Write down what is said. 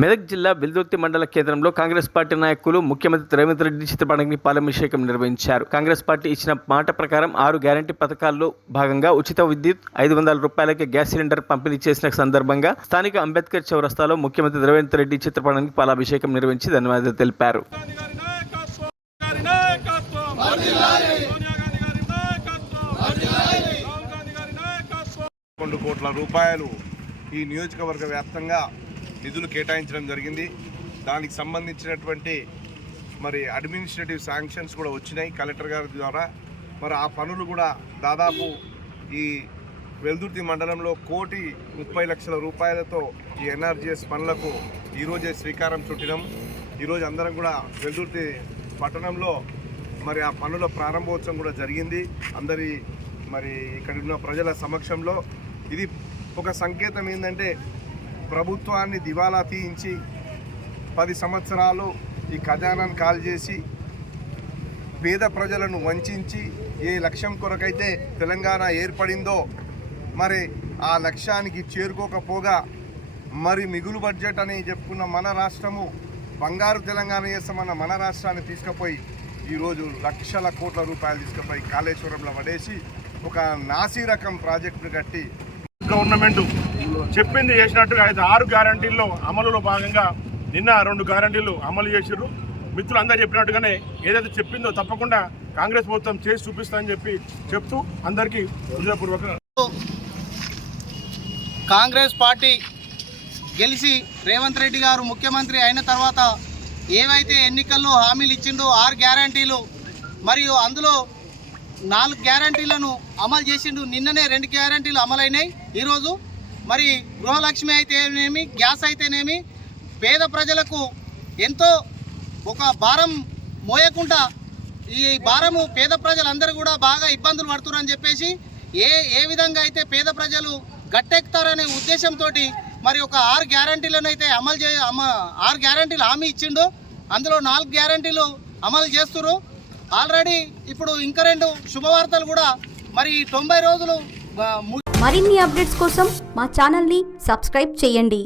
మెదక్ జిల్లా వెల్దుర్తి మండల కేంద్రంలో కాంగ్రెస్ పార్టీ నాయకులు ముఖ్యమంత్రి రేవంత్ రెడ్డి చిత్రపటానికి పాలాభిషేకం నిర్వహించారు. కాంగ్రెస్ పార్టీ ఇచ్చిన మాట ప్రకారం 6 గ్యారంటీ పథకాల్లో భాగంగా ఉచిత విద్యుత్, 500 రూపాయలకే గ్యాస్ సిలిండర్ పంపిణీ చేసిన సందర్భంగా స్థానిక అంబేద్కర్ చౌరస్తాలో ముఖ్యమంత్రి రేవంత్ రెడ్డి చిత్రపటానికి పాలాభిషేకం నిర్వహించి ధన్యవాదాలు తెలిపారు. 2 కోట్ల రూపాయలు ఈ నియోజకవర్గ వ్యాప్తంగా నిధులు కేటాయించడం జరిగింది. దానికి సంబంధించినటువంటి అడ్మినిస్ట్రేటివ్ శాంక్షన్స్ కూడా వచ్చినాయి కలెక్టర్ గారి ద్వారా. ఆ పనులు కూడా దాదాపు ఈ వెల్దుర్తి మండలంలో 1,30,00,000 రూపాయలతో ఈ ఎన్ఆర్జీఎస్ పనులకు ఈరోజే శ్రీకారం చుట్టినాం. ఈరోజు అందరం కూడా వెల్దుర్తి పట్టణంలో ఆ పనుల ప్రారంభోత్సవం కూడా జరిగింది. అందరి ఇక్కడ ఉన్న ప్రజల సమక్షంలో ఇది ఒక సంకేతం ఏంటంటే, ప్రభుత్వాన్ని దివాలా తీయించి 10 సంవత్సరాలు ఈ ఖజానాను కాల్ చేసి పేద ప్రజలను వంచి ఏ లక్ష్యం కొరకైతే తెలంగాణ ఏర్పడిందో ఆ లక్ష్యానికి చేరుకోకపోగా మిగులు బడ్జెట్ అని చెప్పుకున్న మన రాష్ట్రము బంగారు తెలంగాణ చేస్తామన్న మన రాష్ట్రాన్ని తీసుకుపోయి ఈరోజు లక్షల కోట్ల రూపాయలు తీసుకుపోయి కాళేశ్వరంలో పడేసి ఒక నాసీ రకం ప్రాజెక్టును కట్టి గవర్నమెంట్ చెప్పింది చేసినట్టుగా అయితే 6 గ్యారంటీల్లో అమలులో భాగంగా నిన్న 2 గ్యారంటీలు అమలు చేసిర్రు. మిత్రులందరూ చెప్పినట్టుగానే ఏదైతే చెప్పిందో తప్పకుండా కాంగ్రెస్ ప్రభుత్వం చేసి చూపిస్తామని చెప్తూ అందరికీ హృదయపూర్వక కాంగ్రెస్ పార్టీ గెలిచి రేవంత్ రెడ్డి గారు ముఖ్యమంత్రి అయిన తర్వాత ఏవైతే ఎన్నికల్లో హామీలు ఇచ్చిండో 6 గ్యారంటీలు మరియు అందులో 4 గ్యారంటీలను అమలు చేసిండు. నిన్ననే 2 గ్యారంటీలు అమలైనాయి. ఈరోజు గృహలక్ష్మి అయితేనేమి, గ్యాస్ అయితేనేమి పేద ప్రజలకు ఎంతో ఒక భారం మోయకుండా ఈ భారము పేద ప్రజలందరూ కూడా బాగా ఇబ్బందులు పడుతున్నారని చెప్పేసి ఏ విధంగా అయితే పేద ప్రజలు గట్టెక్కుతారనే ఉద్దేశంతో ఒక 6 గ్యారంటీలను అయితే 6 గ్యారంటీలు హామీ ఇచ్చిండు. అందులో 4 గ్యారంటీలు అమలు చేస్తున్నారు. ఆల్రెడీ ఇప్పుడు ఇంకా 2 శుభవార్తలు కూడా 90 రోజులు. మరిన్ని అప్డేట్స్ కోసం మా ఛానల్ని సబ్స్క్రైబ్ చేయండి.